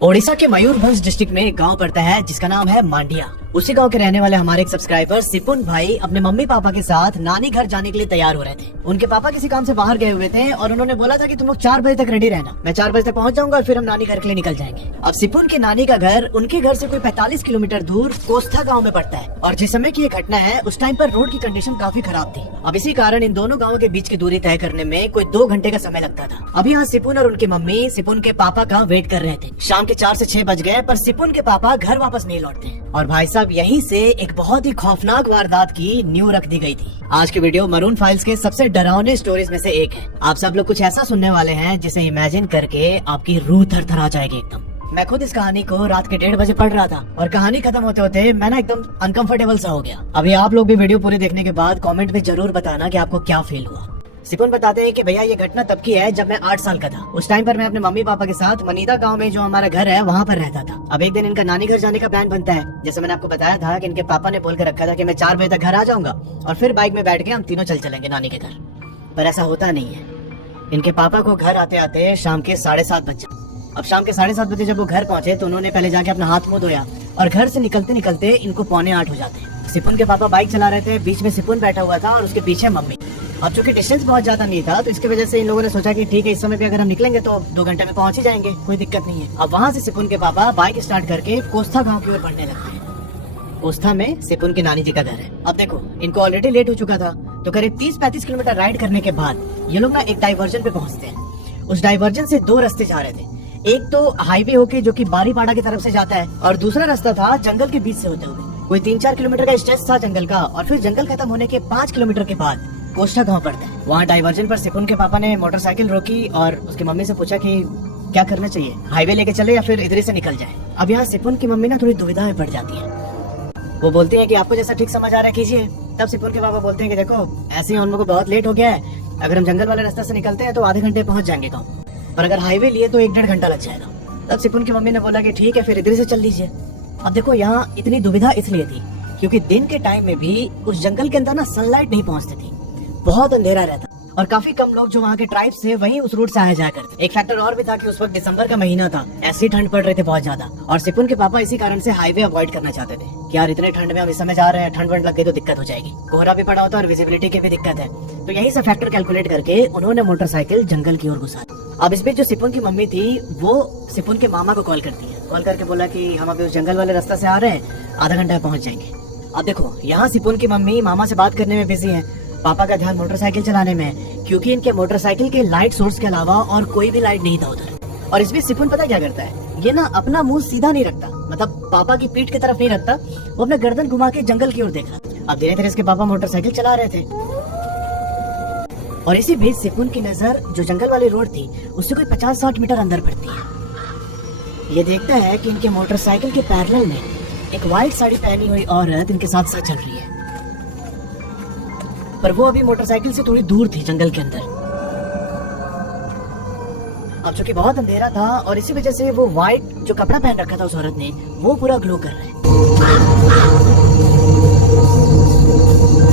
ओडिशा के मयूरभंज डिस्ट्रिक्ट में एक गांव पड़ता है जिसका नाम है मांडिया। उसी गांव के रहने वाले हमारे एक सब्सक्राइबर सिपुन भाई अपने मम्मी पापा के साथ नानी घर जाने के लिए तैयार हो रहे थे। उनके पापा किसी काम से बाहर गए हुए थे और उन्होंने बोला था कि तुम लोग 4 बजे तक रेडी रहना, मैं 4 बजे तक पहुंच जाऊंगा और फिर हम नानी घर के लिए निकल जाएंगे। अब सिपुन के नानी का घर उनके घर से कोई 45 किलोमीटर दूर कोस्था गाँव में पड़ता है और जिस समय की ये घटना है उस टाइम पर रोड की कंडीशन काफी खराब थी। अब इसी कारण इन दोनों गाँव के बीच की दूरी तय करने में कोई 2 घंटे का समय लगता था। अभी यहाँ सिपुन और उनकी मम्मी सिपुन के पापा का वेट कर रहे थे। शाम के 4 से 6 बज गए पर सिपुन के पापा घर वापस नहीं लौटते और भाई साहब यहीं से एक बहुत ही खौफनाक वारदात की नींव रख दी गई थी। आज की वीडियो मरून फाइल्स के सबसे डरावने स्टोरीज में से एक है। आप सब लोग कुछ ऐसा सुनने वाले हैं जिसे इमेजिन करके आपकी रूह थरथरा जाएगी एकदम। मैं खुद इस कहानी को रात के 1:30 बजे पढ़ रहा था और कहानी खत्म होते होते मैं ना एकदम अनकंफर्टेबल सा हो गया। अभी आप लोग भी वीडियो पूरी देखने के बाद कमेंट में जरूर बताना कि आपको क्या फील हुआ। सिपुन बताते हैं कि भैया ये घटना तब की है जब मैं 8 साल का था। उस टाइम पर मैं अपने मम्मी पापा के साथ मनीदा गांव में जो हमारा घर है वहाँ पर रहता था। अब एक दिन इनका नानी घर जाने का प्लान बनता है। जैसे मैंने आपको बताया था कि इनके पापा ने बोल कर रखा था कि मैं 4 बजे तक घर आ जाऊंगा और फिर बाइक में बैठ के हम तीनों चल चलेंगे नानी के घर। पर ऐसा होता नहीं है। इनके पापा को घर आते आते शाम के 7:30 बज जाए। अब शाम के 7:30 बजे जब वो घर पहुंचे तो उन्होंने पहले जाके अपना हाथ मुंह धोया और घर से निकलते निकलते इनको 7:45 हो जाते हैं। सिपुन के पापा बाइक चला रहे थे, बीच में सिपुन बैठा हुआ था और उसके पीछे मम्मी। अब चूंकि डिस्टेंस बहुत ज्यादा नहीं था तो इसकी वजह से इन लोगों ने सोचा कि ठीक है इस समय पे अगर हम निकलेंगे तो 2 घंटे में पहुंच ही जाएंगे, कोई दिक्कत नहीं है। अब वहाँ से सिपुन के पापा बाइक स्टार्ट करके कोस्था गांव की ओर बढ़ने लगते हैं। कोस्था में सिपुन की नानी जी का घर है। अब देखो इनको ऑलरेडी लेट हो चुका था तो करीब 30-35 किलोमीटर राइड करने के बाद ये लोग ना एक डाइवर्जन पे पहुंचते हैं। उस डाइवर्जन से 2 रास्ते जा रहे थे। एक तो हाईवे होके जो कि बारीपाड़ा की तरफ से जाता है और दूसरा रास्ता था जंगल के बीच से होते हुए। कोई 3-4 किलोमीटर का स्ट्रेच था जंगल का और फिर जंगल खत्म होने के 5 किलोमीटर के बाद कोस्टा गांव पड़ता है। वहाँ डाइवर्जन पर सिपुन के पापा ने मोटरसाइकिल रोकी और उसकी मम्मी से पूछा कि क्या करना चाहिए, हाईवे लेके चले या फिर इधर से निकल जाए। अब यहाँ सिपुन की मम्मी ना थोड़ी दुविधा में पड़ जाती है। वो बोलती है कि आपको जैसा ठीक समझ आ रहा है कीजिए। तब सिपुन के पापा बोलते हैं कि देखो ऐसे ही हम लोग को बहुत लेट हो गया है, अगर हम जंगल वाले रास्ते से निकलते हैं तो आधे घंटे पहुंच जाएंगे गाँव, पर अगर हाईवे लिए तो 1-1.5 घंटा लग जाएगा। तब सिपुन की मम्मी ने बोला कि ठीक है फिर इधर से चल लीजिए। अब देखो यहाँ इतनी दुविधा इसलिए थी क्योंकि दिन के टाइम में भी उस जंगल के अंदर ना सनलाइट नहीं पहुंचती थी, बहुत अंधेरा रहता और काफी कम लोग जो वहाँ के ट्राइब्स थे वहीं उस रूट से आया जाया करते। एक फैक्टर और भी था कि उस वक्त दिसंबर का महीना था, ऐसी ठंड पड़ रही थी बहुत ज्यादा और सिपुन के पापा इसी कारण से हाईवे अवॉइड करना चाहते थे कि यार इतने ठंड में हम इस समय जा रहे हैं, ठंड वंड लग गई तो दिक्कत हो जाएगी, कोहरा भी पड़ा होता और विजिबिलिटी की भी दिक्कत है। तो यही सब फैक्टर कैलकुलेट करके उन्होंने मोटरसाइकिल जंगल की ओर घुसा दी। अब इस बीच जो सिपुन की मम्मी थी वो सिपुन के मामा को कॉल करती है। कॉल करके बोला कि हम अभी उस जंगल वाले रास्ते से आ रहे हैं, आधा घंटा में पहुंच जाएंगे। अब देखो यहाँ सिपुन की मम्मी मामा से बात करने में बिजी है, पापा का ध्यान मोटरसाइकिल चलाने में है क्योंकि इनके मोटरसाइकिल के लाइट सोर्स के अलावा और कोई भी लाइट नहीं था उधर। और इस बीच सिपुन पता क्या करता है, ये ना अपना मुंह सीधा नहीं रखता, मतलब पापा की पीठ की तरफ नहीं रखता, वो अपना गर्दन घुमा के जंगल की ओर देख रहा। अब धीरे धीरे इसके पापा मोटरसाइकिल चला रहे थे और इसी बीच सिपुन की नजर जो जंगल वाली रोड थी उससे कोई 50-60 मीटर अंदर पड़ती है। ये देखता है कि इनके मोटरसाइकिल के पैरेलल में एक व्हाइट साड़ी पहनी हुई औरत इनके साथ साथ चल रही है, पर वो अभी मोटरसाइकिल से थोड़ी दूर थी जंगल के अंदर। अब चूंकि बहुत अंधेरा था और इसी वजह से वो व्हाइट जो कपड़ा पहन रखा था उस औरत ने वो पूरा ग्लो कर रहा है।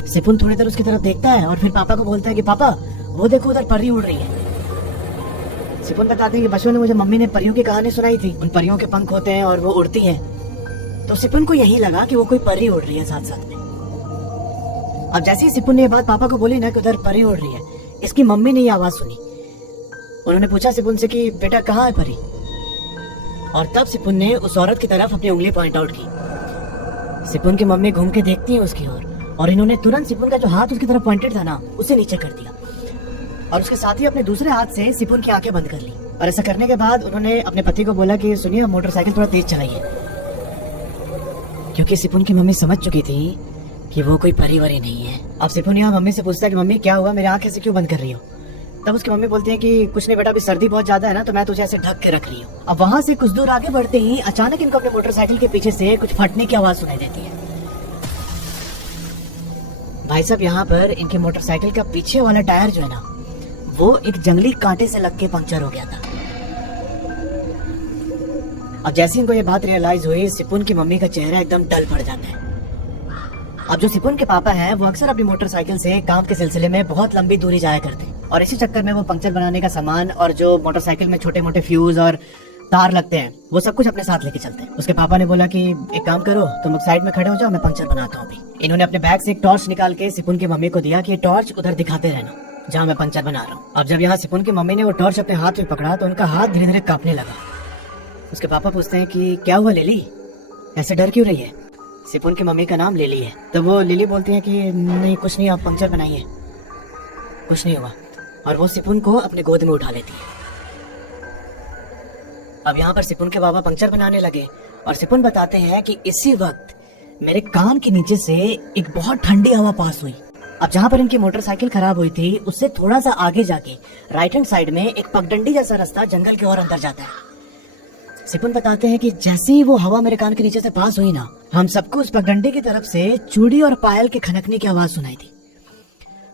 सिपुन थोड़ी देर उसकी तरफ देखता है और फिर पापा को बोलता है कि पापा वो देखो उधर परी उड़ रही है। सिपुन बताते हैं कि बचपन में मुझे मम्मी ने परियों की कहानी सुनाई थी, उन परियों के पंख होते हैं और वो उड़ती हैं। तो सिपुन को यही लगा कि वो कोई परी उड़ रही है साथ साथ में। अब जैसे ही सिपुन ने ये बात पापा को बोली ना कि उधर परी उड़ रही है, इसकी मम्मी ने ये आवाज सुनी। उन्होंने पूछा सिपुन से कि बेटा कहाँ है परी, और तब सिपुन ने उस औरत की तरफ अपनी उंगली पॉइंट आउट की। सिपुन की मम्मी घूम के देखती है उसकी ओर और इन्होंने तुरंत सिपुन का जो हाथ उसकी तरफ पॉइंटेड था ना उसे नीचे कर दिया और उसके साथ ही अपने दूसरे हाथ से सिपुन की आंखें बंद कर ली। और ऐसा करने के बाद उन्होंने अपने पति को बोला कि सुनिए मोटरसाइकिल थोड़ा तेज चलाइए, क्योंकि सिपुन की मम्मी समझ चुकी थी कि वो कोई परी वरी नहीं है। अब सिपुन यहाँ मम्मी से पूछता है कि मम्मी क्या हुआ, मेरी आंखें से क्यों बंद कर रही हो। तब उसकी मम्मी बोलती है कि कुछ नहीं बेटा, अभी सर्दी बहुत ज्यादा है ना तो मैं तुझे ऐसे ढक के रख रही हूँ। अब वहाँ से कुछ दूर आगे बढ़ते ही अचानक इनको अपने मोटरसाइकिल के पीछे से कुछ फटने की आवाज सुनाई देती है। भाई साहब यहाँ पर इनके मोटरसाइकिल का पीछे वाला टायर जो है ना वो एक जंगली कांटे से लग के पंक्चर हो गया था। अब जैसे इनको ये बात रियलाइज हुई सिपुन की मम्मी का चेहरा एकदम डल पड़ जाता है। अब जो सिपुन के पापा हैं वो अक्सर अपनी मोटरसाइकिल से काम के सिलसिले में बहुत लंबी दूरी जाया करते हैं और इसी चक्कर में वो पंक्चर बनाने का सामान और जो मोटरसाइकिल में छोटे मोटे फ्यूज और तार लगते हैं, वो सब कुछ अपने साथ लेके चलते हैं। उसके पापा ने बोला कि एक काम करो, तुम साइड में खड़े हो जाओ, मैं पंक्चर बनाता हूँ अभी। इन्होंने अपने बैग से एक टॉर्च निकाल के सिपुन की मम्मी को दिया कि टॉर्च उधर दिखाते रहना जहाँ मैं पंक्चर बना रहा हूँ। अब जब यहाँ सिपुन की मम्मी ने वो टॉर्च अपने हाथ में पकड़ा तो उनका हाथ धीरे धीरे कांपने लगा। उसके पापा पूछते हैं कि क्या हुआ लिली, ऐसे डर क्यों रही है? सिपुन की मम्मी का नाम लिली है। तो वो लिली बोलती है कि नहीं कुछ नहीं, आप पंक्चर बनाइए, कुछ नहीं हुआ। और वो सिपुन को अपने गोद में उठा लेती है। अब यहाँ पर सिपुन के बाबा पंक्चर बनाने लगे और सिपुन बताते हैं कि इसी वक्त मेरे कान के नीचे से एक बहुत ठंडी हवा पास हुई। अब जहाँ पर इनकी मोटरसाइकिल खराब हुई थी उससे थोड़ा सा आगे जाके राइट हैंड साइड में एक पगडंडी जैसा रास्ता जंगल के और अंदर जाता है। सिपुन बताते हैं कि जैसे ही वो हवा मेरे कान के नीचे से पास हुई ना, हम सबको उस पगडंडी की तरफ से चूड़ी और पायल के खनकने की आवाज सुनाई थी।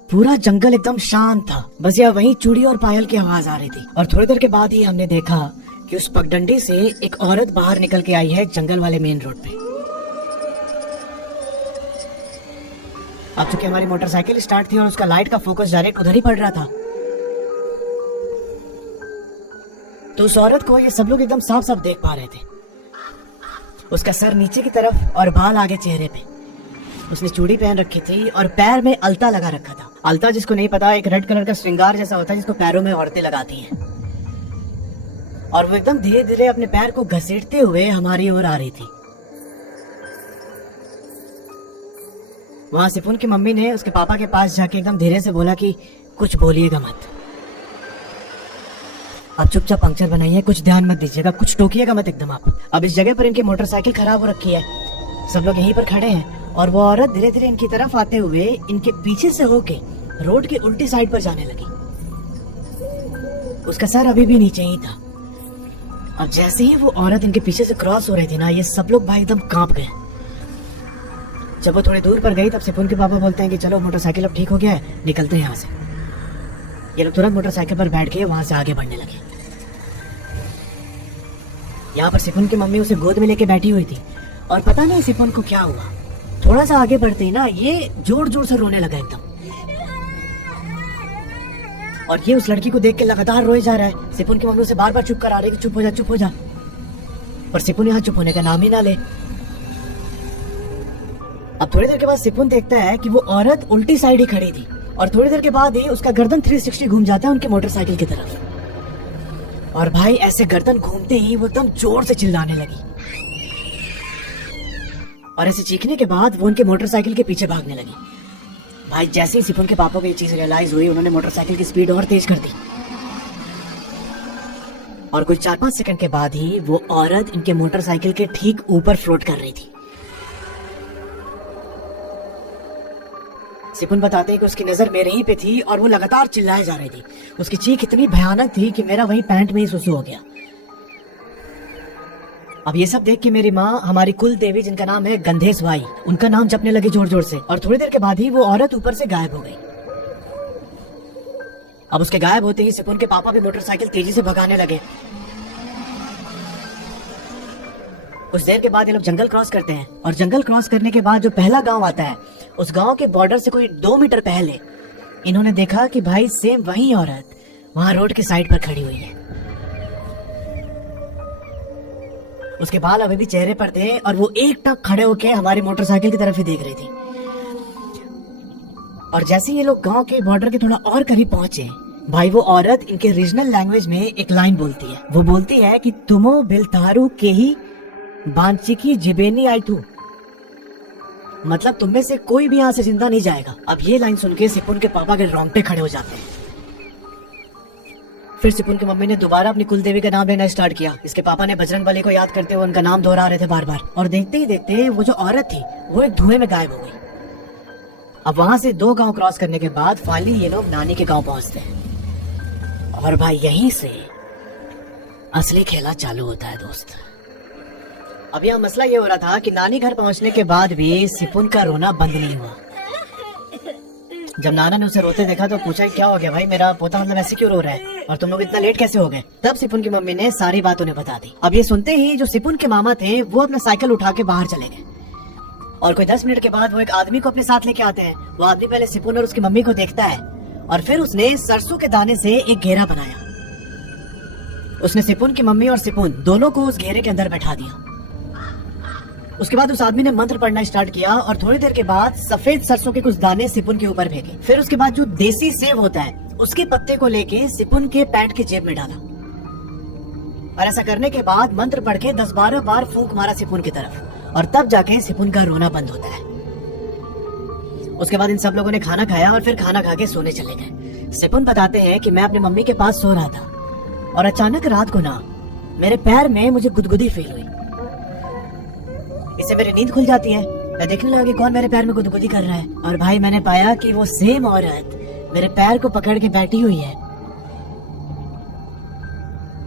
पूरा जंगल एकदम शांत था, बस यह वही चूड़ी और पायल की आवाज आ रही थी। और थोड़ी देर के बाद ही हमने देखा कि उस पगडंडी से एक औरत बाहर निकल के आई है जंगल वाले मेन रोड पे। अब चूंकि हमारी मोटरसाइकिल स्टार्ट थी और उसका लाइट का फोकस डायरेक्ट उधर ही पड़ रहा था, तो उस औरत को ये सब लोग एकदम साफ साफ देख पा रहे थे। उसका सर नीचे की तरफ और बाल आगे चेहरे पे। उसने चूड़ी पहन रखी थी और पैर में अलता लगा रखा था। अलता, जिसको नहीं पता, एक रेड कलर का श्रृंगार जैसा होता है जिसको पैरों में औरतें लगाती हैं। और वो एकदम धीरे धीरे अपने पैर को घसीटते हुए हमारी ओर आ रही थी। वहां सिपुन की मम्मी ने उसके पापा के पास जाके एकदम धीरे से बोला कि कुछ बोलिएगा मत, आप चुपचाप पंक्चर बनाइए, कुछ ध्यान मत दीजिएगा, कुछ टोकिएगा मत एकदम आप। अब इस जगह पर इनकी मोटरसाइकिल खराब हो रखी है, सब लोग यहीं पर खड़े हैं और वो औरत धीरे धीरे इनकी तरफ आते हुए इनके पीछे से होके रोड की उल्टी साइड पर जाने लगी। उसका सर अभी भी नीचे ही था। और जैसे ही वो औरत इनके पीछे से क्रॉस हो रही थी ना, ये सब लोग भाई एकदम कांप गए। जब वो थोड़ी दूर पर गई तब सिपुन के पापा बोलते हैं कि चलो मोटरसाइकिल अब ठीक हो गया है, निकलते हैं यहाँ से। ये लोग तुरंत मोटरसाइकिल पर बैठ के वहां से आगे बढ़ने लगे। यहाँ पर सिपुन की मम्मी उसे गोद में लेके बैठी हुई थी और पता नहीं सिपुन को क्या हुआ, थोड़ा सा आगे बढ़ते ही ना ये जोर जोर से रोने लगा एकदम। और ये उस लड़की को देख के लगातार रोए जा रहा है। सिपुन की मम्मी उसे बार बार चुप करा रही है कि चुप हो जा, चुप हो जा। पर सिपुन यहाँ चुप होने का नाम ही ना ले। अब थोड़ी देर के बाद सिपुन देखता है कि वो औरत उल्टी साइड ही खड़ी थी और थोड़ी देर के बाद ही उसका गर्दन 360 घूम जाता है उनकी मोटरसाइकिल की तरफ। और भाई ऐसे गर्दन घूमते ही वो एकदम जोर से चिल्लाने लगी और ऐसे चीखने के बाद वो उनके मोटरसाइकिल के पीछे भागने लगी। भाई जैसे ही सिपुन के पापा को ये चीज रियलाइज हुई, उन्होंने मोटरसाइकिल की स्पीड और तेज कर दी और कुछ 4-5 सेकंड के बाद ही वो औरत इनके मोटरसाइकिल के ठीक ऊपर फ्लोट कर रही थी। सिपुन बताते हैं कि उसकी नजर मेरे ही पे थी और वो लगातार चिल्लाए जा रही थी। उसकी चीख इतनी भयानक थी कि मेरा वही पैंट में ही सुसु हो गया। अब ये सब देख के मेरी माँ, हमारी कुल देवी जिनका नाम है गंधेश भाई, उनका नाम जपने लगी जोर जोर से। और थोड़ी देर के बाद ही वो औरत ऊपर से गायब हो गई। अब उसके गायब होते ही सिपुन के पापा भी मोटरसाइकिल तेजी से भगाने लगे। कुछ देर के बाद ये लोग जंगल क्रॉस करते हैं और जंगल क्रॉस करने के बाद जो पहला गांव आता है, उस गांव के बॉर्डर से कोई 2 मीटर पहले इन्होंने देखा कि भाई सेम वही औरत वहां रोड के साइड पर खड़ी हुई है। उसके बाल अभी भी चेहरे पर थे और वो एक टक खड़े होके हमारी मोटरसाइकिल की तरफ ही देख रही थी। और जैसे ये लोग गांव के बॉर्डर के थोड़ा और करीब पहुंचे, भाई वो औरत इनके रीजनल लैंग्वेज में एक लाइन बोलती है। वो बोलती है कि तुमो बिलतारू के ही बांचिकी जिबेनी आई थू, मतलब तुम में से कोई भी यहाँ से जिंदा नहीं जाएगा। अब ये लाइन सुन के सिपुन के पापा के रोंगटे खड़े हो जाते हैं। फिर सिपुन की मम्मी ने दोबारा अपनी कुल देवी का नाम लेना स्टार्ट किया। इसके पापा ने बजरंगबली को याद करते हुए उनका नाम दोहरा रहे थे बार बार। और देखते ही देखते वो जो औरत थी वो एक धुएं में गायब हो गई। अब वहां से 2 गांव क्रॉस करने के बाद फाइनली ये लोग नानी के गांव पहुंचते हैं। और भाई यहीं से असली खेला चालू होता है दोस्त। अब यहाँ मसला ये हो रहा था कि नानी घर पहुंचने के बाद भी सिपुन का रोना बंद नहीं हुआ। जब नाना ने उसे रोते देखा तो पूछा क्या हो गया भाई, मेरा पोता मतलब ऐसे क्यों रो रहा है और तुम लोग इतना लेट कैसे हो गए। तब सिपुन की मम्मी ने सारी बात उन्हें बता दी। अब ये सुनते ही जो सिपुन के मामा थे वो अपना साइकिल उठा के बाहर चले गए और कोई 10 मिनट के बाद वो एक आदमी को अपने साथ लेके आते हैं। वो आदमी पहले सिपुन और उसकी मम्मी को देखता है और फिर उसने सरसों के दाने से एक घेरा बनाया उसने सिपुन की मम्मी और सिपुन दोनों को उस घेरे के अंदर बैठा दिया। उसके बाद उस आदमी ने मंत्र पढ़ना स्टार्ट किया और थोड़ी देर के बाद सफेद सरसों के कुछ दाने सिपुन के ऊपर फेंके। फिर उसके बाद जो देसी सेब होता है उसके पत्ते को लेके सिपुन के पैंट की जेब में डाला और ऐसा करने के बाद मंत्र पढ़ के 10-12 बार फूंक मारा सिपुन की तरफ और तब जाके सिपुन का रोना बंद होता है। उसके बाद इन सब लोगों ने खाना खाया और फिर खाना खा के सोने चले गए। सिपुन बताते हैं कि मैं अपनी मम्मी के पास सो रहा था और अचानक रात को ना मेरे पैर में मुझे गुदगुदी फील हुई। इससे मेरी नींद खुल जाती है। मैं देखने लगा कि कौन मेरे पैर में गुदगुदी कर रहा है और भाई मैंने पाया कि वो सेम औरत मेरे पैर को पकड़ के बैठी हुई है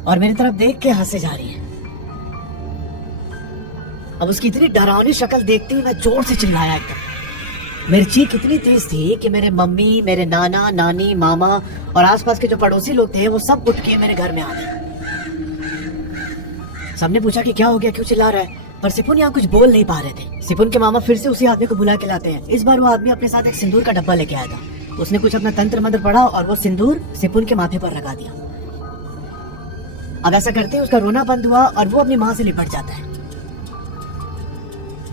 और मेरी तरफ देख के हंसे जा रही है। अब उसकी इतनी डरावनी शक्ल देखते ही मैं जोर से चिल्लाया एकदम। मेरी चीख इतनी तेज थी कि मेरे मम्मी, मेरे नाना, नानी, मामा और आसपास के जो पड़ोसी लोग थे वो सब उठ के मेरे घर में आ गए। सबने पूछा कि क्या हो गया, क्यों चिल्ला रहा है, पर सिपुन यहाँ कुछ बोल नहीं पा रहे थे। सिपुन के मामा फिर से उसी आदमी को बुला के लाते हैं। इस बार वो आदमी अपने साथ एक सिंदूर का डब्बा लेके आया था। उसने कुछ अपना तंत्र मंत्र पढ़ा और वो सिंदूर सिपुन के माथे पर लगा दिया। अब ऐसा करते ही उसका रोना बंद हुआ और वो अपनी माँ से लिपट जाता है।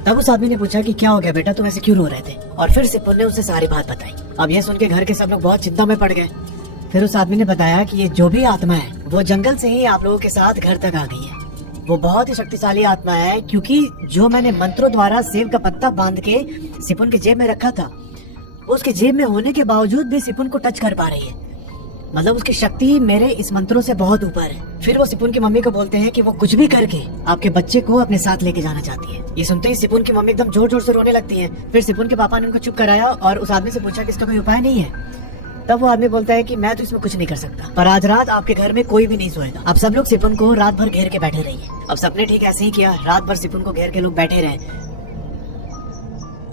तब उस आदमी ने पूछा कि क्या हो गया बेटा, तुम ऐसे क्यों रो रहे थे, और फिर सिपुन ने उसे सारी बात बताई। अब यह सुन के घर के सब लोग बहुत चिंता में पड़ गए। फिर उस आदमी ने बताया कि ये जो भी आत्मा है वो जंगल से ही आप लोगों के साथ घर तक आ गई है। वो बहुत ही शक्तिशाली आत्मा है क्योंकि जो मैंने मंत्रों द्वारा सेब का पत्ता बांध के सिपुन की जेब में रखा था, उसके जेब में होने के बावजूद भी सिपुन को टच कर पा रही है। मतलब उसकी शक्ति मेरे इस मंत्रों से बहुत ऊपर है। फिर वो सिपुन की मम्मी को बोलते हैं कि वो कुछ भी करके आपके बच्चे को अपने साथ लेके जाना चाहती है। ये सुनते ही सिपुन की मम्मी एकदम जोर जोर से रोने लगती है। फिर सिपुन के पापा ने उनको चुप कराया और उस आदमी से पूछा कि इसका कोई उपाय नहीं है। तब वो आदमी बोलता है कि मैं तो इसमें कुछ नहीं कर सकता, पर आज रात आपके घर में कोई भी नहीं सोएगा। अब सब लोग सिपुन को रात भर घेर के बैठे रहिए। अब सबने ठीक ऐसे ही किया। रात भर सिपुन को घेर के लोग बैठे रहे।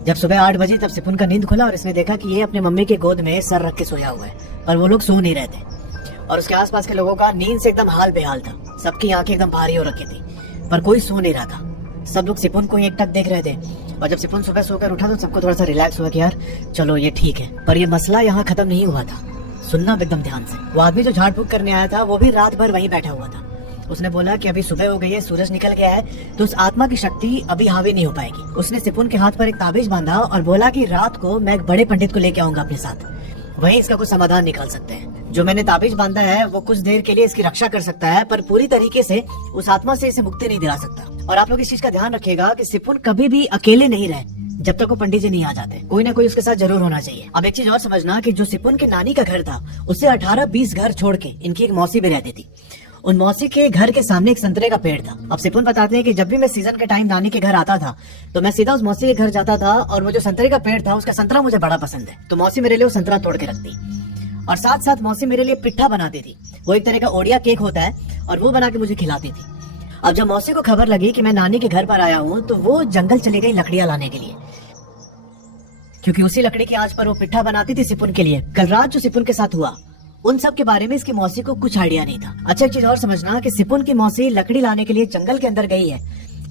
जब सुबह 8 बजे तब सिपुन का नींद खुला और इसने देखा कि ये अपने मम्मी के गोद में सर रख के सोया हुआ है, पर वो लोग सो नहीं रहे थे और उसके आसपास के लोगों का नींद से एकदम हाल बेहाल था। सबकी आंखें एकदम भारी हो रखी थी, पर कोई सो नहीं रहा था। सब लोग सिपुन को एक टक देख रहे थे और जब सिपुन सुबह सोकर उठा तो सबको थोड़ा सा रिलैक्स हुआ कि यार चलो ये ठीक है। पर ये मसला यहाँ खत्म नहीं हुआ था। सुनना एकदम ध्यान से। वो आदमी जो झाड़ फूक करने आया था वो भी रात भर वहीं बैठा हुआ था। उसने बोला कि अभी सुबह हो गई है, सूरज निकल गया है, तो उस आत्मा की शक्ति अभी हावी नहीं हो पाएगी। उसने सिपुन के हाथ पर एक ताबीज बांधा और बोला कि रात को मैं एक बड़े पंडित को लेके आऊंगा अपने साथ, वहीं इसका कुछ समाधान निकाल सकते हैं। जो मैंने ताबीज बांधा है वो कुछ देर के लिए इसकी रक्षा कर सकता है, पर पूरी तरीके से उस आत्मा से इसे मुक्ति नहीं दिला सकता। और आप लोग इस चीज का ध्यान रखिएगा कि सिपुन कभी भी अकेले नहीं रहे जब तक वो पंडित जी नहीं आ जाते। कोई ना कोई उसके साथ जरूर होना चाहिए। अब एक चीज और समझना कि जो सिपुन के नानी का घर था उससे 18-20 घर छोड़ के इनकी एक मौसी भी रहती थी। उन मौसी के घर के सामने एक संतरे का पेड़ था। अब सिपुन बताते हैं कि जब भी मैं सीजन के टाइम नानी के घर आता था तो मैं सीधा उस मौसी के घर जाता था और वो जो संतरे का पेड़ था उसका संतरा मुझे बड़ा पसंद है, तो मौसी मेरे लिए वो संतरा तोड़ के रखती और साथ साथ मौसी मेरे लिए पिट्ठा बनाती थी। वो एक तरह का ओडिया केक होता है और वो बना के मुझे खिलाती थी। अब जब मौसी को खबर लगी कि मैं नानी के घर पर आया हूँ तो वो जंगल चली गई लकड़ियां लाने के लिए, क्योंकि उसी लकड़ी की आंच पर वो पिट्ठा बनाती थी सिपुन के लिए। कल रात जो सिपुन के साथ हुआ उन सब के बारे में इसकी मौसी को कुछ आइडिया नहीं था। अच्छा एक चीज और समझना कि सिपुन की मौसी लकड़ी लाने के लिए जंगल के अंदर गई है,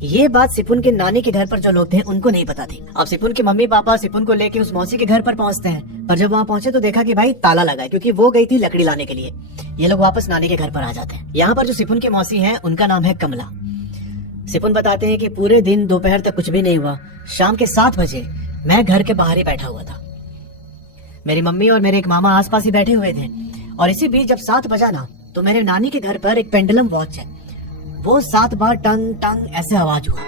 ये बात सिपुन के नानी के घर पर जो लोग थे उनको नहीं पता थी। अब सिपुन के मम्मी पापा सिपुन को लेके उस मौसी के घर पर पहुंचते हैं, पर जब वहाँ पहुंचे तो देखा कि भाई ताला लगा है, क्योंकि वो गई थी लकड़ी लाने के लिए। ये लोग वापस नानी के घर पर आ जाते हैं। यहाँ पर जो सिपुन की मौसी है उनका नाम है कमला। सिपुन बताते हैं कि पूरे दिन दोपहर तक कुछ भी नहीं हुआ। शाम के 7 बजे मैं घर के बाहर ही बैठा हुआ था। मेरी मम्मी और मेरे एक मामा आसपास ही बैठे हुए थे और इसी बीच जब 7 बजा ना तो मेरे नानी के घर पर एक पेंडुलम वॉच है, वो 7 बार टंग टंग ऐसे आवाज हुआ।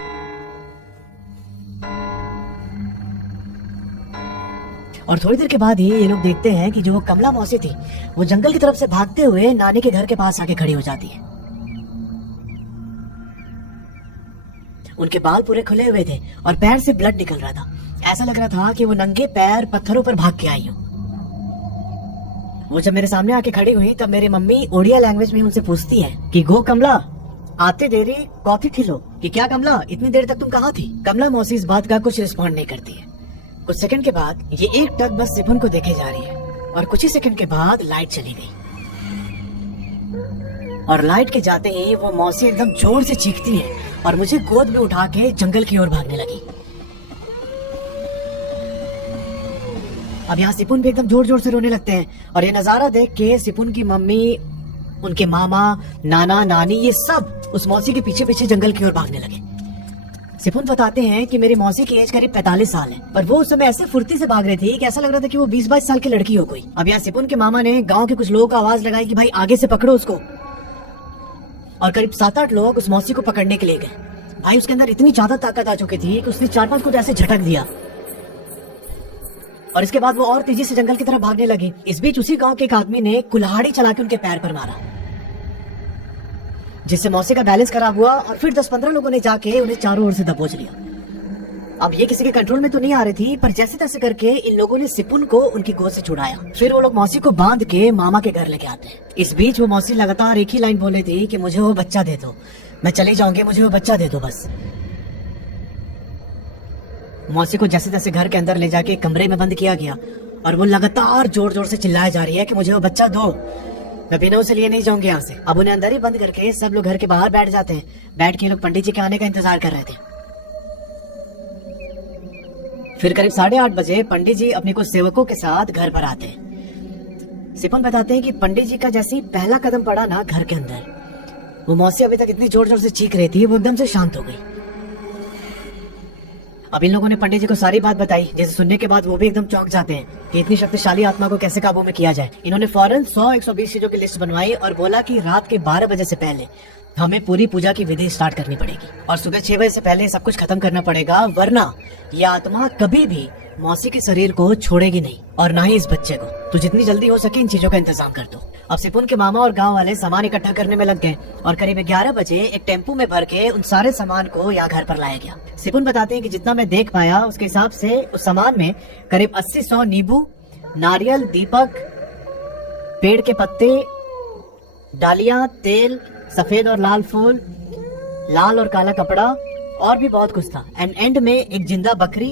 और थोड़ी देर के बाद ही ये लोग देखते हैं कि जो वो कमला मौसी थी वो जंगल की तरफ से भागते हुए नानी के घर के पास आके खड़ी हो जाती है। उनके बाल पूरे खुले हुए थे और पैर से ब्लड निकल रहा था। ऐसा लग रहा था कि वो नंगे पैर पत्थरों पर भाग के आई हो। वो जब मेरे सामने आके खड़ी हुई तब मेरी मम्मी ओडिया लैंग्वेज में उनसे पूछती है कि गो कमला आते देरी कॉफी खिलो, कि क्या कमला इतनी देर तक तुम कहाँ थी। कमला मौसी इस बात का कुछ रिस्पॉन्ड नहीं करती है। कुछ सेकंड के बाद ये एक टक बस सिपुन को देखे जा रही है और कुछ ही सेकंड के बाद लाइट चली गई और लाइट के जाते ही वो मौसी एकदम जोर से चीखती है और मुझे गोद में उठा के जंगल की ओर भागने लगी। अब यहाँ सिपुन भी एकदम जोर जोर से रोने लगते हैं और ये नजारा देख के सिपुन की मम्मी उनके मामा, नाना, नानी ये सब उस मौसी के पीछे पीछे जंगल की ओर भागने लगे। सिपुन बताते हैं कि मेरी मौसी की एज करीब 45 साल है, पर वो उस समय ऐसे फुर्ती से भाग रही थी कि ऐसा लग रहा था कि वो 20-22 साल की लड़की हो कोई। अब यहाँ सिपुन के मामा ने गांव के कुछ लोगों को आवाज लगाई कि भाई आगे से पकड़ो उसको, और करीब 7-8 लोग उस मौसी को पकड़ने के लिए गए। भाई उसके अंदर इतनी ज्यादा ताकत आ चुकी थी कि उसने 4-5 को ऐसे झटक दिया, और इसके बाद वो और तेजी से जंगल की तरफ भागने लगी। इस बीच उसी गांव के एक आदमी ने कुल्हाड़ी चला के उनके पैर पर मारा, जिससे मौसी का बैलेंस खराब हुआ, और फिर 10-15 लोगों ने जाके उन्हें चारों ओर से दबोच लिया। अब ये किसी के कंट्रोल में तो नहीं आ रही थी, पर जैसे तैसे करके इन लोगों ने सिपुन को उनकी गोद से छुड़ाया। फिर वो लोग मौसी को बांध के मामा के घर लेके आते हैं। इस बीच वो मौसी लगातार एक ही लाइन बोले थी कि मुझे वो बच्चा दे दो, मैं चली जाऊंगी, मुझे वो बच्चा दे दो बस। मौसी को जैसे तैसे घर के अंदर ले जाके कमरे में बंद किया गया, और वो लगातार जोर जोर से चिल्लाए जा रही है कि मुझे वो बच्चा दो, मैं बिना उसे लिए नहीं जाऊंगी यहाँ से। अब उन्हें अंदर ही बंद करके सब लोग घर के बाहर बैठ जाते हैं। बैठ के लोग पंडित जी के आने का इंतजार कर रहे थे। फिर करीब 8:30 बजे पंडित जी अपने कुछ सेवकों के साथ घर पर आते हैं। सिपुन बताते हैं कि पंडित जी का जैसे ही पहला कदम पड़ा ना घर के अंदर, वो मौसी अभी तक इतनी जोर जोर से चीख रही थी, वो एकदम से शांत हो गई। अब इन लोगों ने पंडित जी को सारी बात बताई, जैसे सुनने के बाद वो भी एकदम चौंक जाते हैं कि इतनी शक्तिशाली आत्मा को कैसे काबू में किया जाए। इन्होंने फौरन 100-120 चीजों की लिस्ट बनवाई और बोला कि रात के 12 बजे से पहले हमें पूरी पूजा की विधि स्टार्ट करनी पड़ेगी, और सुबह 6 बजे से पहले सब कुछ खत्म करना पड़ेगा, वरना ये आत्मा कभी भी मौसी के शरीर को छोड़ेगी नहीं, और ना ही इस बच्चे को। तो जितनी जल्दी हो सके इन चीजों का इंतजाम कर दो। अब सिपुन के मामा और गांव वाले सामान इकट्ठा करने में लग गए, और करीब 11 बजे एक टेम्पू में भर के उन सारे सामान को यहाँ घर पर लाया गया। सिपुन बताते हैं कि जितना मैं देख पाया उसके हिसाब से उस सामान में करीब 80-100 नींबू, नारियल, दीपक, पेड़ के पत्ते, डालियां, तेल, सफेद और लाल फूल, लाल और काला कपड़ा, और भी बहुत कुछ था। एंड में एक जिंदा बकरी,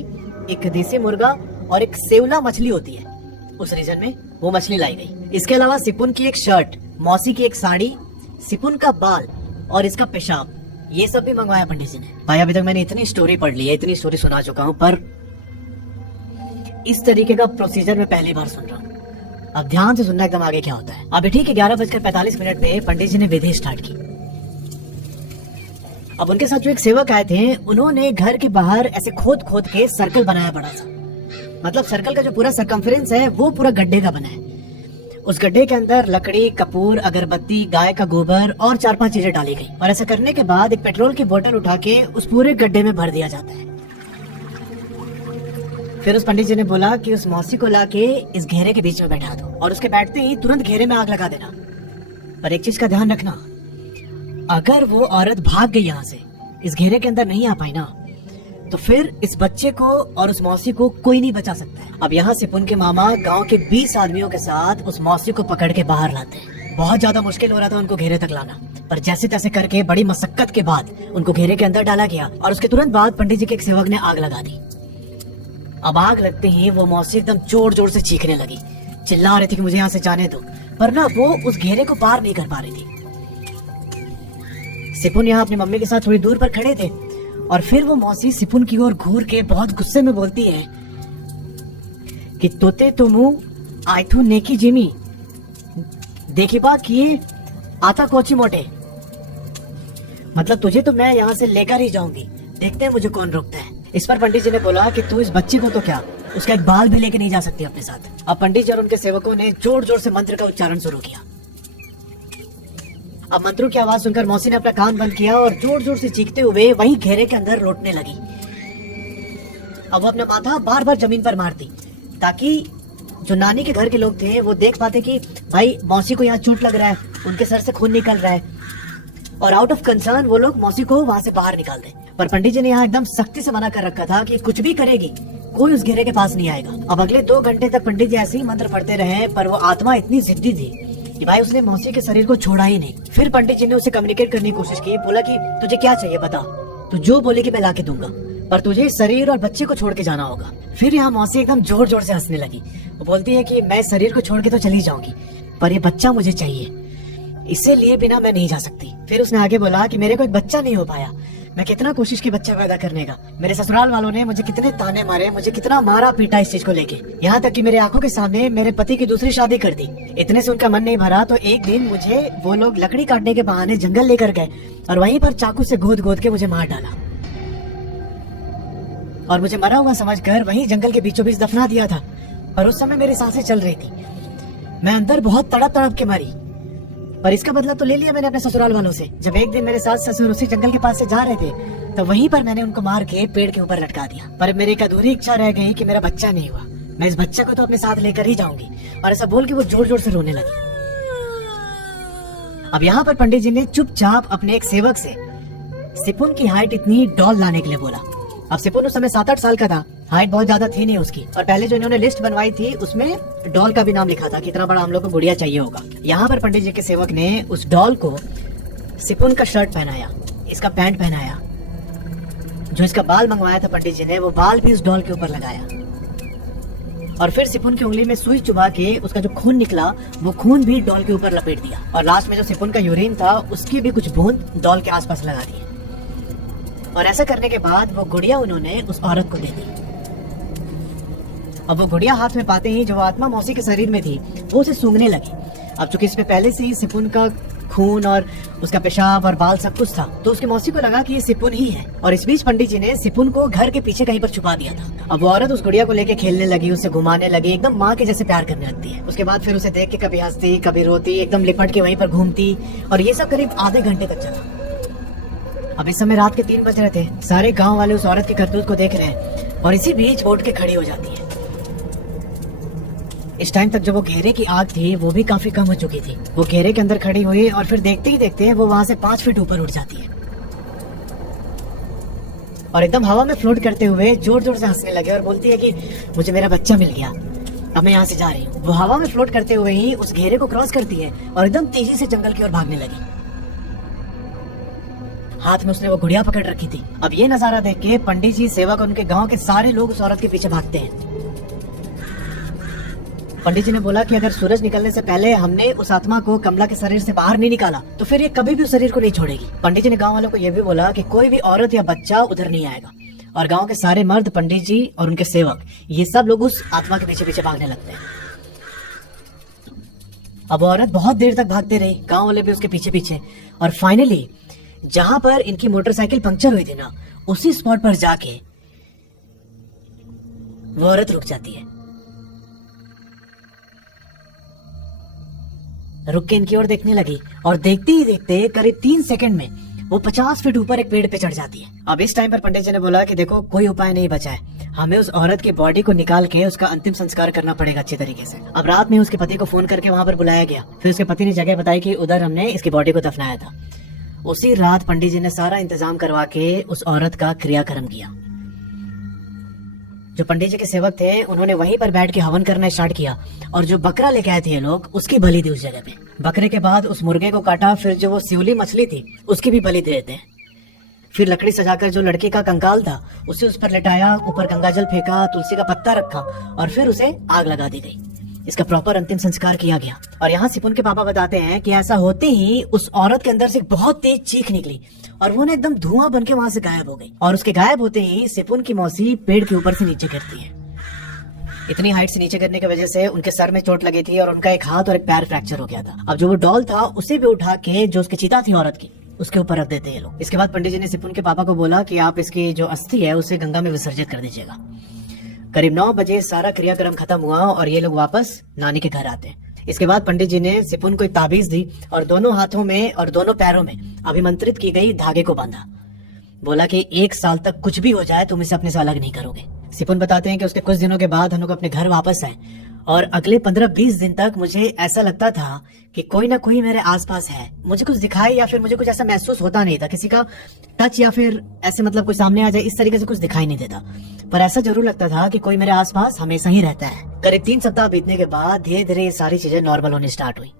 एक देसी मुर्गा और एक सेवला मछली होती है उस रीजन में, वो मछली लाई गई। इसके अलावा सिपुन की एक शर्ट, मौसी की एक साड़ी, सिपुन का बाल और इसका पेशाब, ये सब भी मंगवाया पंडित जी ने। भाई अभी तक मैंने इतनी स्टोरी पढ़ ली है, इतनी स्टोरी सुना चुका हूँ, पर इस तरीके का प्रोसीजर मैं पहली बार सुन रहा हूँ। अब ध्यान से सुनना एकदम आगे क्या होता है। अभी ठीक है 11:45 पे पंडित जी ने विधि स्टार्ट की। अब उनके साथ जो एक सेवक आए थे, उन्होंने घर के बाहर ऐसे खोद खोद के सर्कल बनाया बड़ा सा, मतलब सर्कल का जो पूरा सरकमफ्रेंस है वो पूरा गड्ढे का बना है। उस गड्ढे के अंदर लकड़ी, कपूर, अगरबत्ती, गाय का गोबर और 4-5 चीजें डाली गई, और ऐसा करने के बाद एक पेट्रोल की बोतल उठा के उस पूरे गड्ढे में भर दिया जाता है। फिर उस पंडित जी ने बोला कि उस मौसी को लाके इस घेरे के बीच में बैठा दो, और उसके बैठते ही तुरंत घेरे में आग लगा देना। पर एक चीज का ध्यान रखना, अगर वो औरत भाग गई यहाँ से, इस घेरे के अंदर नहीं आ पाई ना, तो फिर इस बच्चे को और उस मौसी को कोई नहीं बचा सकता है। अब यहाँ सिपुन के मामा गांव के 20 आदमियों के साथ उस मौसी को पकड़ के बाहर लाते हैं। बहुत ज्यादा मुश्किल हो रहा था उनको घेरे तक लाना, पर जैसे तैसे करके बड़ी मशक्कत के बाद उनको घेरे के अंदर डाला गया, और उसके तुरंत बाद पंडित जी के एक सेवक ने आग लगा दी। अब आग लगते ही वो मौसी एकदम जोर जोर से चीखने लगी, चिल्ला रही थी कि मुझे यहाँ से जाने दो, पर ना वो उस घेरे को पार नहीं कर पा रही थी। सिपुन यहाँ अपनी मम्मी के साथ थोड़ी दूर पर खड़े थे, और फिर वो मौसी सिपुन की ओर घूर के बहुत गुस्से में बोलती है कि तोते तुमु आयथु नेकी जिमी देखी बा किए आता कोची मोटे, मतलब तुझे तो मैं यहाँ से लेकर ही जाऊंगी, देखते हैं मुझे कौन रोकता है। इस पर पंडित जी ने बोला कि तू इस बच्चे को तो क्या, उसका एक बाल भी लेके नहीं जा सकती अपने साथ। अब पंडित जी और उनके सेवकों ने जोर जोर से मंत्र का उच्चारण शुरू किया। अब मंत्रों की आवाज सुनकर मौसी ने अपना कान बंद किया और जोर जोर से चीखते हुए वहीं घेरे के अंदर लौटने लगी। अब वो अपना माथा बार बार जमीन पर मारती, ताकि जो नानी के घर के लोग थे वो देख पाते कि भाई मौसी को यहाँ चोट लग रहा है, उनके सर से खून निकल रहा है, और आउट ऑफ कंसर्न वो लोग मौसी को वहाँ से बाहर निकाल दें। पर पंडित जी ने यहाँ एकदम सख्ती से मना कर रखा था कि कुछ भी करेगी कोई उस घेरे के पास नहीं आएगा। अब अगले 2 घंटे तक पंडित जी ऐसे ही मंत्र पढ़ते रहे, पर वो आत्मा इतनी जिद्दी थी कि भाई उसने मौसी के शरीर को छोड़ा ही नहीं। फिर पंडित जी ने उसे कम्युनिकेट करने की कोशिश की, बोला कि तुझे क्या चाहिए बता, तू जो बोलेगी मैं ला के दूंगा, पर तुझे शरीर और बच्चे को छोड़ के जाना होगा। फिर यहाँ मौसी एकदम जोर जोर से हंसने लगी। वो बोलती है कि मैं शरीर को छोड़ के तो चली जाऊंगी, पर ये बच्चा मुझे चाहिए, इसे लिए बिना मैं नहीं जा सकती। फिर उसने आगे बोला कि मेरे को एक बच्चा नहीं हो पाया, मैं कितना कोशिश की बच्चा पैदा करने का। मेरे ससुराल वालों ने मुझे कितने ताने मारे, मुझे कितना मारा पीटा इस चीज को लेके, यहाँ तक कि मेरे आंखों के सामने मेरे पति की दूसरी शादी कर दी। इतने से उनका मन नहीं भरा तो एक दिन मुझे वो लोग लकड़ी काटने के बहाने जंगल लेकर गए और वहीं पर चाकू से गोद गोद के मुझे मार डाला और मुझे मरा हुआ समझकर वहीं जंगल के बीचों बीच दफना दिया था। और उस समय मेरी सांसें चल रही थी, मैं अंदर बहुत तड़प तड़प के मरी। पर इसका बदला तो ले लिया मैंने अपने ससुराल वालों से। जब एक दिन मेरे सास ससुर उसी जंगल के पास से जा रहे थे तो वहीं पर मैंने उनको मार के पेड़ के ऊपर लटका दिया। पर मेरी एक अधूरी इच्छा रह गई कि मेरा बच्चा नहीं हुआ, मैं इस बच्चे को तो अपने साथ लेकर ही जाऊंगी। और ऐसा बोल के वो जोर जोर से रोने लगी। अब यहाँ पर पंडित जी ने चुपचाप अपने एक सेवक से सिपुन की हाइट इतनी डॉल लाने के लिए बोला। अब सिपुन उस समय 7-8 साल का था, हाइट बहुत ज्यादा थी नहीं उसकी। और पहले जो इन्होंने लिस्ट बनवाई थी उसमें डॉल का भी नाम लिखा था, कितना बड़ा हम लोग को गुड़िया चाहिए होगा। यहाँ पर पंडित जी के सेवक ने उस डॉल को सिपुन का शर्ट पहनाया, इसका पैंट पहनाया, जो इसका बाल मंगवाया था पंडित जी ने वो बाल भी उस डॉल के ऊपर लगाया। और फिर सिपुन की उंगली में सुई चुबा के उसका जो खून निकला वो खून भी डॉल के ऊपर लपेट दिया। और लास्ट में जो सिपुन का यूरिन था उसकी भी कुछ बूंद डॉल के आसपास लगा दी। और ऐसा करने के बाद वो गुड़िया उन्होंने उस औरत को दे दी। अब वो गुड़िया हाथ में पाते ही जो आत्मा मौसी के शरीर में थी वो उसे सूंघने लगी। अब चूंकि इस पे पहले से ही सिपुन का खून और उसका पेशाब और बाल सब कुछ था तो उसकी मौसी को लगा कि ये सिपुन ही है। और इस बीच पंडित जी ने सिपुन को घर के पीछे कहीं पर छुपा दिया था। अब वो औरत उस गुड़िया को लेके खेलने लगी, उसे घुमाने लगी, एकदम माँ के जैसे प्यार करने लगती है। उसके बाद फिर उसे देख के कभी हंसती कभी रोती, एकदम लिपट के वहीं पर घूमती। और ये सब करीब आधे घंटे तक चला। अब इस समय रात के 3 बज रहे थे, सारे गांव वाले उस औरत के करतूत को देख रहे हैं और इसी बीच उठ के खड़ी हो जाती है। इस टाइम तक जो वो घेरे की आग थी वो भी काफी कम हो चुकी थी। वो घेरे के अंदर खड़ी हुई और फिर देखते ही देखते वो वहां से 5 फीट ऊपर उठ जाती है और एकदम हवा में फ्लोट करते हुए जोर जोर से हंसने लगे और बोलती है कि मुझे मेरा बच्चा मिल गया, अब मैं यहाँ से जा रही हूँ। वो हवा में फ्लोट करते हुए ही उस घेरे को क्रॉस करती है और एकदम तेजी से जंगल की ओर भागने लगी। हाथ में उसने वो गुड़िया पकड़ रखी थी। अब ये नजारा देख के पंडित जी, सेवक और उनके गांव के सारे लोग उस औरत के पीछे भागते हैं। पंडित जी ने बोला कि अगर सूरज निकलने से पहले हमने उस आत्मा को कमला के शरीर से बाहर नहीं निकाला तो फिर ये कभी भी उस शरीर को नहीं छोड़ेगी। पंडित जी ने गांव वालों को यह भी बोला कि कोई भी औरत या बच्चा उधर नहीं आएगा। और गांव के सारे मर्द, पंडित जी और उनके सेवक, ये सब लोग उस आत्मा के पीछे पीछे भागने लगते हैं। अब औरत बहुत देर तक भागते रही, गांव वाले भी उसके पीछे पीछे। और फाइनली जहां पर इनकी मोटरसाइकिल पंक्चर हुई थी ना, उसी स्पॉट पर जाके वो औरत रुक जाती है। रुक के इनकी ओर देखने लगी और देखते ही देखते करीब 3 सेकंड में वो 50 फीट ऊपर एक पेड़ पे चढ़ जाती है। अब इस टाइम पर पंडित जी ने बोला कि देखो कोई उपाय नहीं बचा है, हमें उस औरत की बॉडी को निकाल के उसका अंतिम संस्कार करना पड़ेगा अच्छी तरीके से। अब रात में उसके पति को फोन करके वहां पर बुलाया गया। फिर उसके पति ने जगह बताई कि उधर हमने इसकी बॉडी को दफनाया था। उसी रात पंडित जी ने सारा इंतजाम करवा के उस औरत का क्रियाक्रम किया। जो पंडित जी के सेवक थे उन्होंने वहीं पर बैठ के हवन करना स्टार्ट किया और जो बकरा लेके आए थे ये लोग उसकी बलि दी उस जगह पे। बकरे के बाद उस मुर्गे को काटा, फिर जो वो सिवली मछली थी उसकी भी बलि दे देते हैं। फिर लकड़ी सजाकर जो लड़की का कंकाल था उसे उस पर लेटाया, ऊपर गंगाजल फेंका, तुलसी का पत्ता रखा और फिर उसे आग लगा दी गई। इसका प्रॉपर अंतिम संस्कार किया गया। और यहाँ सिपुन के पापा बताते हैं कि ऐसा होते ही उस औरत के अंदर से बहुत तेज चीख निकली और वो एकदम धुआं बन के वहां से गायब हो गई। और उसके गायब होते ही सिपुन की मौसी पेड़ के ऊपर से नीचे गिरती है। इतनी हाइट से नीचे गिरने की वजह से उनके सर में चोट लगी थी और उनका एक हाथ और एक पैर फ्रैक्चर हो गया था। अब जो वो डॉल था उसे भी उठा के जो उसकी चिता थी औरत की उसके ऊपर रख देते हैं लोग। इसके बाद पंडित जी ने सिपुन के पापा को बोला कि आप इसकी जो अस्थि है उसे गंगा में विसर्जित कर दीजिएगा। करीब 9 बजे सारा क्रियाक्रम खत्म हुआ और ये लोग वापस नानी के घर आते हैं। इसके बाद पंडित जी ने सिपुन को एक ताबीज दी और दोनों हाथों में और दोनों पैरों में अभिमंत्रित की गई धागे को बांधा। बोला कि 1 साल तक कुछ भी हो जाए तुम इसे अपने से अलग नहीं करोगे। सिपुन बताते हैं कि उसके कुछ दिनों के बाद हम लोग अपने घर वापस आए और अगले 15-20 दिन तक मुझे ऐसा लगता था कि कोई ना कोई मेरे आसपास है। मुझे कुछ दिखाई या फिर मुझे कुछ ऐसा महसूस होता नहीं था, किसी का टच या फिर ऐसे मतलब कोई सामने आ जाए इस तरीके से कुछ दिखाई नहीं देता, पर ऐसा जरूर लगता था कि कोई मेरे आसपास हमेशा ही रहता है। करीब 3 सप्ताह बीतने के बाद धीरे धीरे ये सारी चीजें नॉर्मल होनी स्टार्ट हुई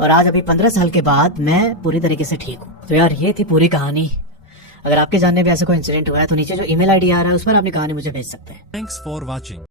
और आज अभी 15 साल के बाद मैं पूरी तरीके से ठीक हूँ। तो यार ये थी पूरी कहानी। अगर आपके जानने में ऐसा कोई इंसिडेंट हुआ है तो नीचे जो ईमेल आईडी आ रहा है उस पर अपनी कहानी मुझे भेज सकते हैं। Thanks for watching.